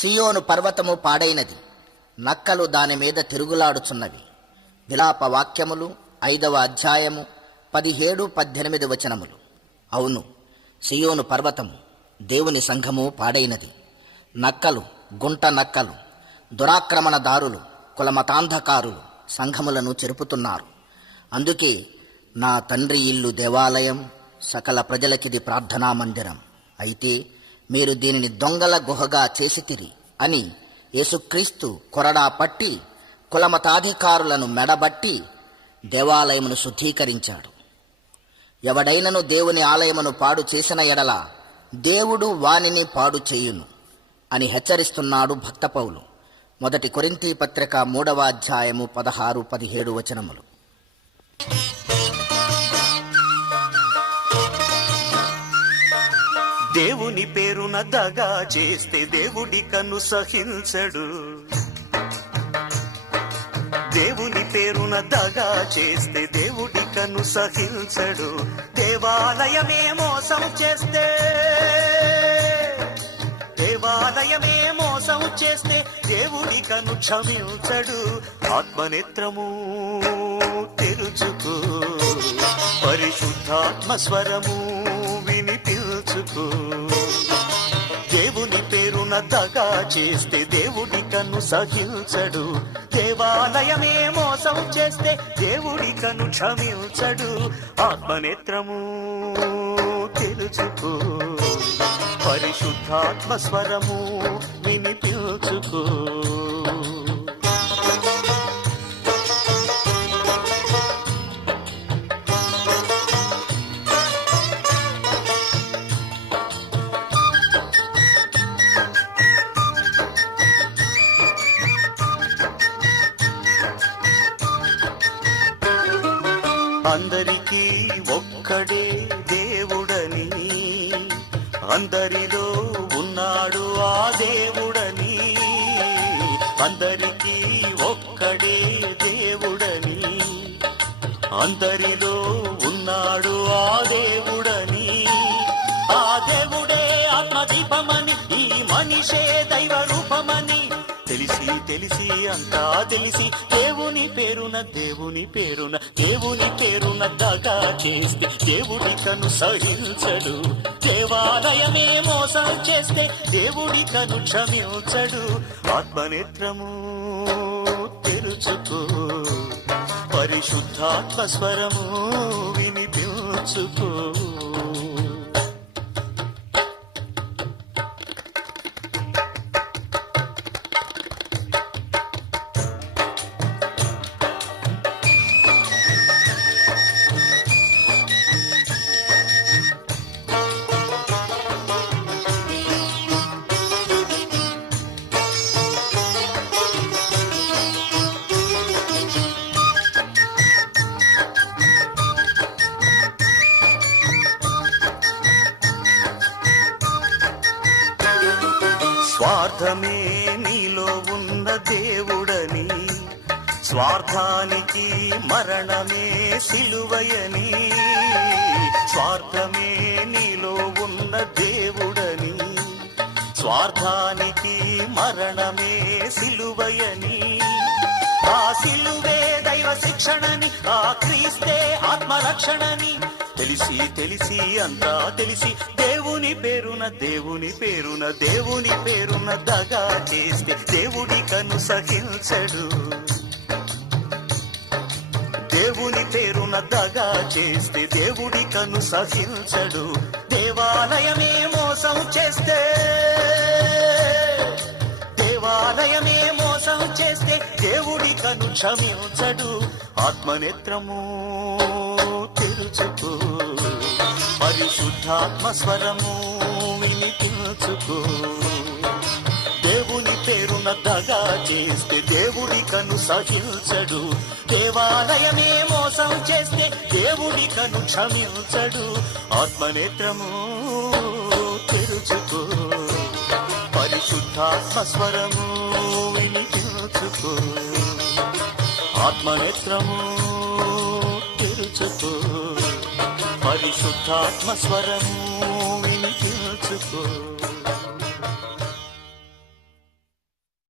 సియోను పర్వతము పాడైనది. నక్కలు దాని మీద తిరుగులాడుచున్నవి. విలాప వాక్యములు ఐదవ అధ్యాయము పదిహేడు పద్దెనిమిది వచనములు. అవును సియోను పర్వతము దేవుని సంఘము పాడైనది. నక్కలు గుంట నక్కలు దురాక్రమణదారులు కులమతాంధకారులు సంఘములను చెరుపుతున్నారు. అందుకే నా తండ్రి ఇల్లు దేవాలయం సకల ప్రజలకిది ప్రార్థనా మందిరం. అయితే మీరు దీనిని దొంగల గుహగా చేసితిరి అని యేసుక్రీస్తు కొరడా పట్టి కులమతాధికారులను మెడబట్టి దేవాలయమును శుద్ధీకరించాడు. ఎవడైనను దేవుని ఆలయమును పాడు చేసిన ఎడల దేవుడు వానిని పాడు చేయును అని హెచ్చరిస్తున్నాడు భక్తపౌలు మొదటి కొరింతి పత్రిక మూడవ అధ్యాయము పదహారు పదిహేడు వచనములు. దేవుని పేరున దగా చేస్తే దేవుడి కన్ను సహించడు. దేవుని పేరున దగా చేస్తే దేవుడి కన్ను సహించడు. దేవాలయమే మోసం చేస్తే దేవాలయమే మోసం చేస్తే దేవుడి కను క్షమించడు. ఆత్మనేత్రము తెరుచుకో పరిశుద్ధాత్మ స్వరము వినిపించుకో. శ్రద్ధగా చేస్తే దేవుడి కన్ను సహించడు. దేవాలయమే మోసం చేస్తే దేవుడి కన్ను క్షమించడు. ఆత్మనేత్రము తెలుచుకో పరిశుద్ధాత్మ స్వరము వినిపించుకో. అందరికీ ఒక్కడే దేవుడని అందరిలో ఉన్నాడు ఆ దేవుడని అందరికీ ఒక్కడే దేవుడని అందరిలో ఉన్నాడు ఆ దేవుడని. ఆ దేవుడే ఆత్మదీపమని ఈ మనిషే దైవ రూపమని తెలిసి అంతా తెలిసి దేవుని పేరున దేవుని పేరున దేవుని పేరున దగా చేస్తే దేవుడి కను సహించడు. దేవాలయమే మోసం చేస్తే దేవుడి కను క్షమించడు. ఆత్మనేత్రము తెరుచుకో పరిశుద్ధాత్మ స్వరము వినిపించుకో. స్వార్థమే నీలో ఉన్న దేవుడని స్వార్థానికి మరణమే సిలువయని స్వార్థమే నీలో ఉన్న దేవుడని స్వార్థానికి మరణమే సిలువయని. ఆ సిలువే దైవ శిక్షణని ఆ క్రీస్తే ఆత్మరక్షణని తెలిసి తెలిసి అంతా తెలిసి పేరున దేవుని పేరున దేవుని పేరున దగా చేస్తే దేవుడి కను సహించడు. దేవుని పేరున దగా చేస్తే దేవుడి కను సహించడు. దేవాలయమే మోసం చేస్తే దేవాలయమే మోసం చేస్తే దేవుడి కను క్షమించడు. ఆత్మనేత్రము తెలుచు శుద్ధాత్మ స్వరము వినిపించుకో దేవుని పేరున దగా చేస్తే దేవుడి కను సహించడు. దేవాలయమే మోసం చేస్తే దేవుడి కను క్షమించడు. ఆత్మనేత్రము తెరుచుకో. పరిశుద్ధాత్మ స్వరము వినిపించుకో ఆత్మనేత్రము తెరుచుకో. పరిశుద్ధాత్మ స్వరము వినిపించుకో.